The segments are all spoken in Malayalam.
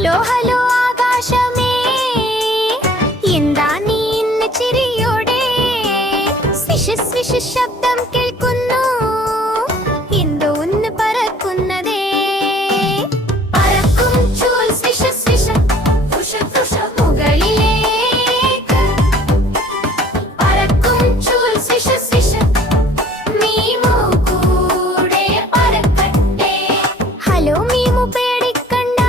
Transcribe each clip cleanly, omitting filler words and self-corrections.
ഹലോ ഹലോ ആകാശമേ, എന്താ നീ ഇന്ന് ചിരിയോടെ? സ്വിഷ് സ്വിഷ് ശബ്ദം കേൾക്കുന്നു, എന്തോ ഒന്ന് പറക്കുന്നതേ. പറക്കും ചൂൽ സ്വിഷ് സ്വിഷ് ഫുഷ് ഫുഷ് മുകളിലേക്ക്. പറക്കും ചൂൽ സ്വിഷ് സ്വിഷ് മീമു കൂടെ പറക്കട്ടെ. ഹലോ മീമു, പേടിക്കണ്ട,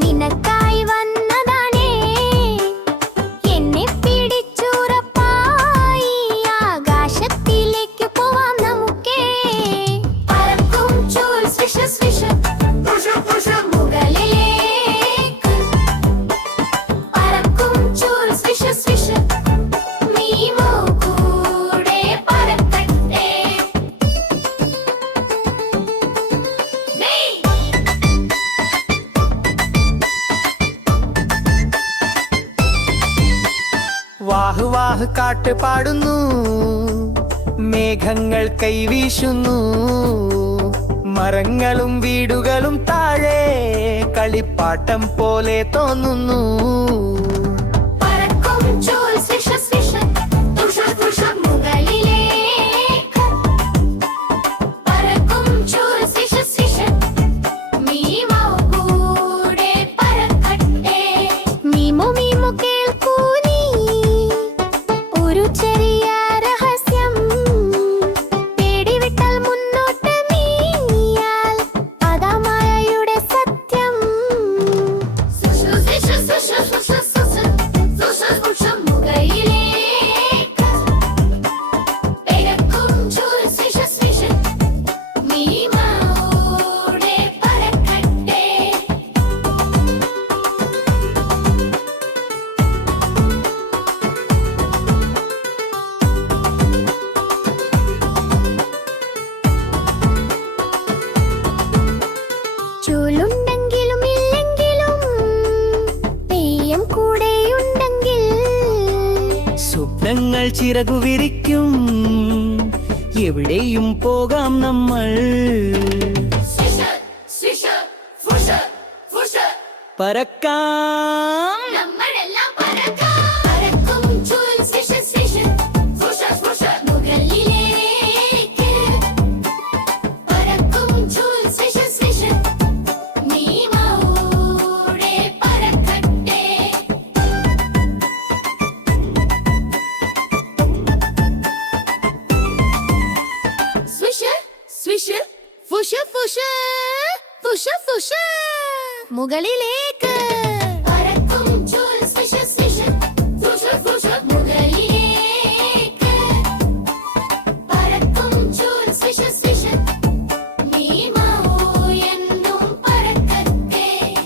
നിനക്കായി വന്നതാണേ. എന്നെ പിടിച്ചുറപ്പായി ആകാശത്തിലേക്ക് പോവാം നമുക്കേ. പറക്കും ചൂൽ സ്വിഷ് സ്വിഷ് ഫുഷ് ഫുഷ് മുകളിലേക്ക്. പറക്കും ചൂൽ സ്വിഷ് സ്വിഷ് മീമു കൂടെ പറക്കട്ടെ. വാഹ് വാഹ് കാട്ട് പാടുന്നു, മേഘങ്ങൾ കൈവീശുന്നു. മരങ്ങളും വീടുകളും താഴെ കളിപ്പാട്ടം പോലെ തോന്നുന്നു. പറക്കും ചൂൽ സ്വിഷ് സ്വിഷ് ഫുഷ് ഫുഷ് മുകളിലേക്ക്. പറക്കും ചൂൽ സ്വിഷ് സ്വിഷ് മീമു കൂടെ പറക്കട്ടെ. മീമു മീമു, കേൾക്കൂ നീ ഒരു ചെറിയ രഹസ്യം. പേടിവിട്ടാൽ മുന്നോട്ട് നീങ്ങിയാൽ അതാ മായയുടെ സത്യം. സുഷു സുഷു സുഷു സുഷു സുഷു സുഷു സുഷു മുകളിലേക്ക്. പറക്കും ചൂൽ സ്വിഷ് സ്വിഷ് മീമു കൂടെ പറക്കട്ടെ. ചൂലുണ്ടെങ്കിലും ഇല്ലെങ്കിലും തെയ്യം കൂടെയുണ്ടെങ്കിൽ സ്വപ്നങ്ങൾ ചിറകു വിരിക്കും, എവിടെയും പോകാം നമ്മൾ. സ്വിഷ് സ്വിഷ് ഫുഷ് ഫുഷ് പറക്കാം. നമ്മളെല്ലാം പറക്കാം. പറക്കും ചൂൽ സ്വിഷ് സ്വിഷ് ഫുഷ് ഫുഷ് മുകളിലേക്ക്. പറക്കും ചൂൽ സ്വിഷ് സ്വിഷ് മീമു കൂടെ പറക്കട്ടെ. സ്വിഷ് സ്വിഷ് ഫുഷ് ഫുഷ് ഫുഷ് ഫുഷ് മുകളിലേക്ക്.